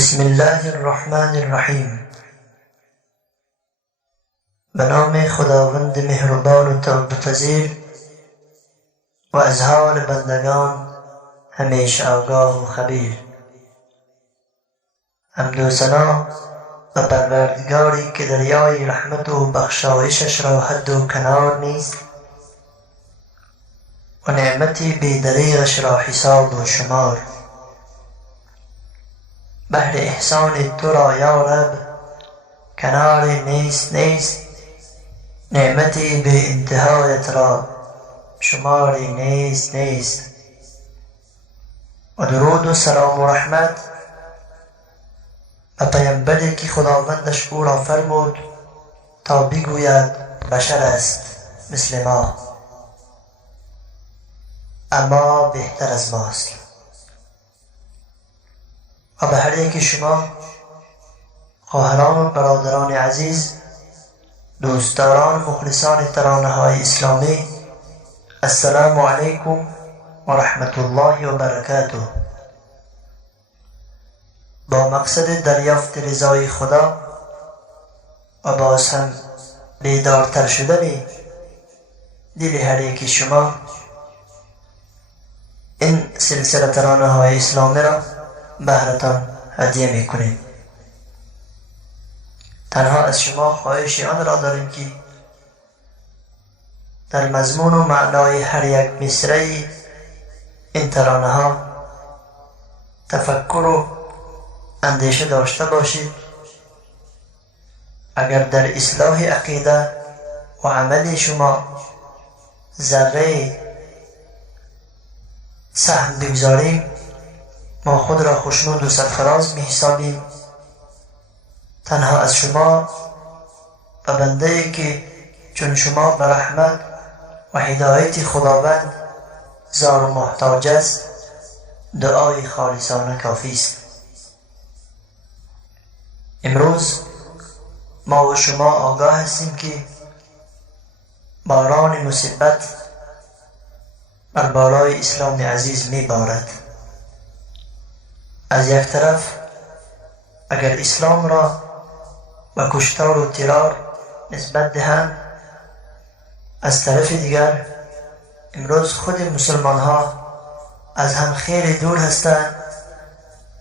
بسم الله الرحمن الرحیم. به نام خداوند مهربان و توبه‌پذیر و از حال بندگان همیشه آگاه و خبیر. حمد و ثنا به پروردگاری که دریای رحمت و بخشایشش را حد و کنار نیست و نعمتی بی‌دریغش را حساب و شمار. بهر احسان تو را یا رب کنار نیست، نعمتی بی انتهایت را شماری نیست. و درود و سلام و رحمت به پیامبری که خداوندش او را فرمود تا بگوید بشر است مثل ما اما بهتر از ماست. و به هر یک شما خواهران و برادران عزیز، دوستداران مخلصان ترانه‌های اسلامی، السلام علیکم و رحمت الله و برکاته. با مقصد دریافت رضای خدا و باز هم بیدارتر شدن دل هر یک شما، این سلسله ترانه‌های اسلامی را بهرتان هدیه میکنیم. تنها از شما خواهش آن را داریم که در مضمون و معنای هر یک مصرع این ترانه ها تفکر و اندیشه داشته باشید. اگر در اصلاح عقیده و عمل شما ذره سهم بگذاریم، ما خود را خوشنود و سرفراز می حسابیم. تنها از شما و بنده که چون شما به رحمت و هدایت خداوند زار و محتاج است دعای خالصانه کافی است. امروز ما و شما آگاه هستیم که باران مصیبت بر بالای اسلام عزیز می بارد. از یک طرف اگر اسلام را به کشتار و ترار نسبت دهند، از طرف دیگر امروز خود مسلمان ها از هم خیلی دور هستند،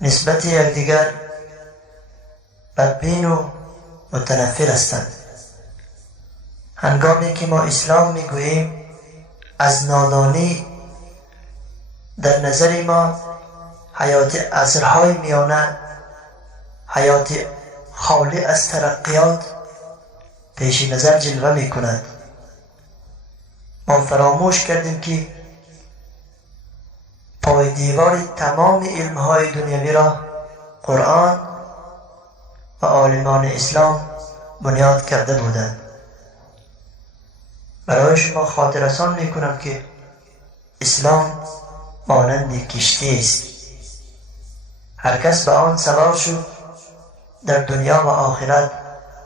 نسبت یکدیگر بدبین و متنفر هستند. هنگامی که ما اسلام میگوییم، از نادانی در نظر ما حیات عصرهای میانه، حیات خالی از ترقیات پیش نظر جلوه می کند. ما فراموش کردیم که پای دیوار تمام علمهای دنیوی را قرآن و عالمان اسلام بنیاد کرده بودند. برای شما خاطر رسان می کنم که اسلام مانند کشتی است. هر کس به آن سوار شد در دنیا و آخرت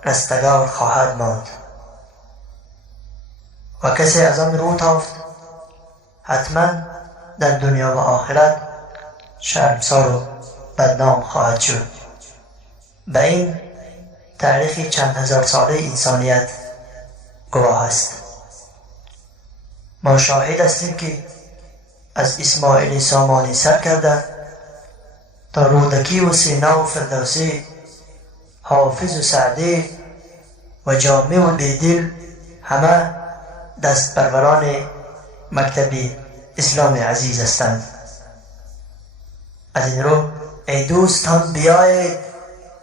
رستگار خواهد ماند و کسی از آن رو تافت حتما در دنیا و آخرت شرمسار و بدنام خواهد شد. به این تاریخ چند هزار ساله انسانیت گواه است. ما شاهد هستیم که از اسماعیل سامانی سر کرده تا رودکی و سینا و فردوسی، حافظ و سعدی و جامع و بیدل، همه دست پروران مکتب اسلام عزیز هستند. از این رو ای دوستان بیایید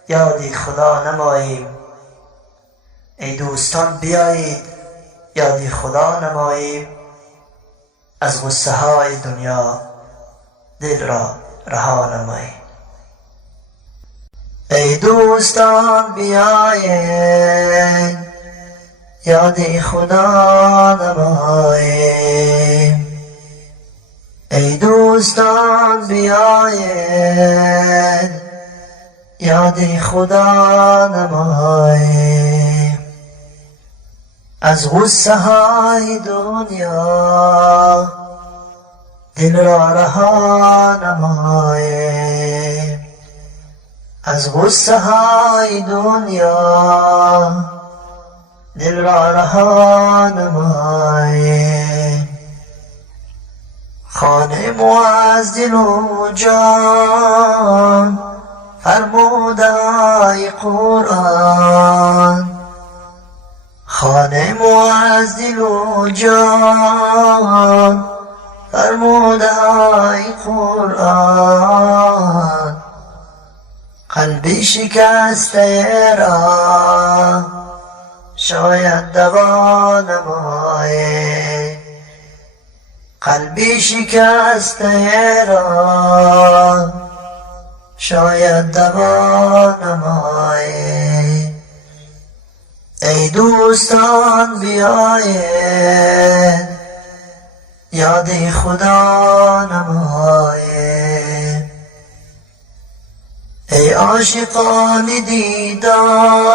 یادی خدا نماییم، ای دوستان بیایید یادی خدا نماییم، از غصه های دنیا دل را رها نماییم. ای دوستان بیایید یادی خدا نماییم، ای دوستان بیایید یادی خدا نماییم، از غصه های دنیا دل را رها نماییم، از غصه های دنیا دل را رها نمایم، خانه مو از دل و جان فرموده ای قرآن، خانه مو از دل و جان فرموده ای قرآن، قلبی شکسته را شاید دوا نماید، قلبی شکسته را شاید دوا نماید. ای دوستان بیایید یاد خدا نمایم، ای عاشقان دیدار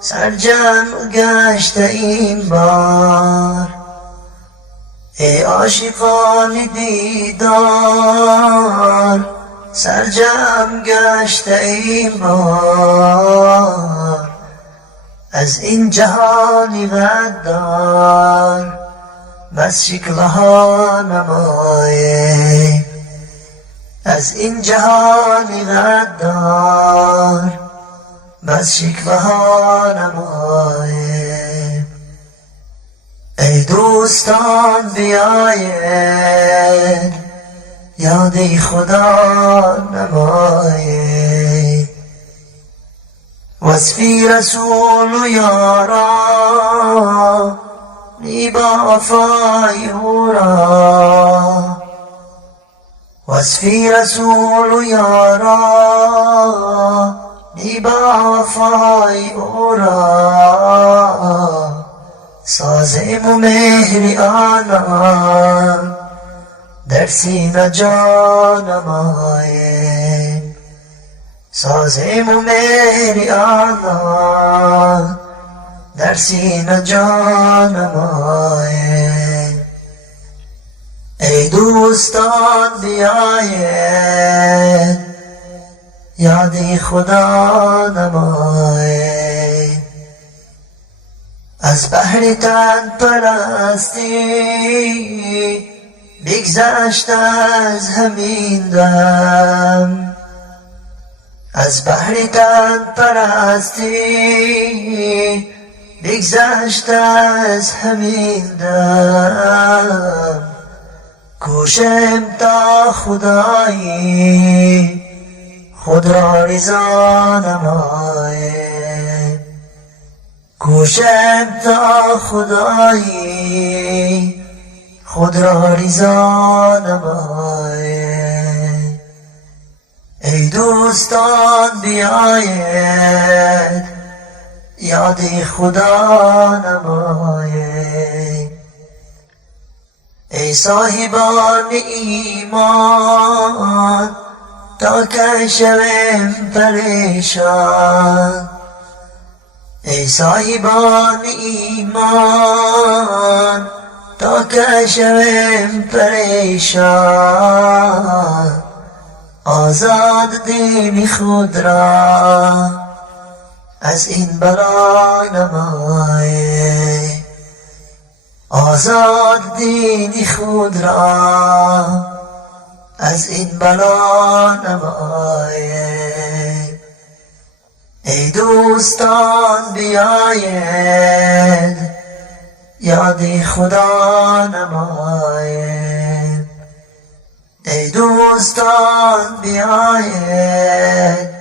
سرجم گشته این بار، ای عاشقان دیدار سرجم گشته این بار، از این جهانی غدار بس شکوه نمایم، از این جهانی غدار بس شکوه نمایم. ای دوستان بیایید یاد خدا نمایم، وصفی رسول و یارا نی با وفای او را، وصفی رسول و یارا نی با وفای او را، سازم و مهر آنان در سینه جا نمایم، سازم و مهر آنان در سینه جا نمایم. ای دوستان بیایید یاد خدا نمایم، از بحر تن پرستی بگذشت از همین دم، از بحر تن پرستی بگذشت از همین دم، کوشم تا خدایی خود را رضا نمایم، کوشم تا خدایی خود را رضا نمایم. ای دوستان بیایید یاد خدا نمایم، ای صاحبان ایمان تا که شویم پریشان، ای صاحبان ایمان تا که شویم پریشان، آزاد دین خود را از این بلا نمایم، آزاد دین خود را از این بلا نمایم. ای دوستان بیایید یاد خدا نمایم، ای دوستان بیایید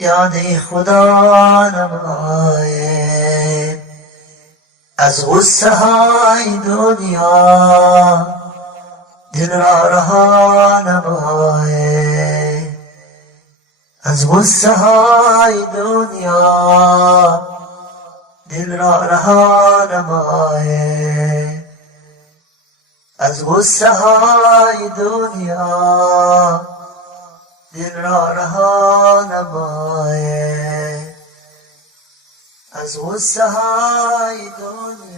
یاد خدا نمایم. از غصه های دنیا دل را رها نمایم، از غصه های دنیا دل را رها نمایم، از غصه های دنیا دل را رها نمایم، از غصه های دنیا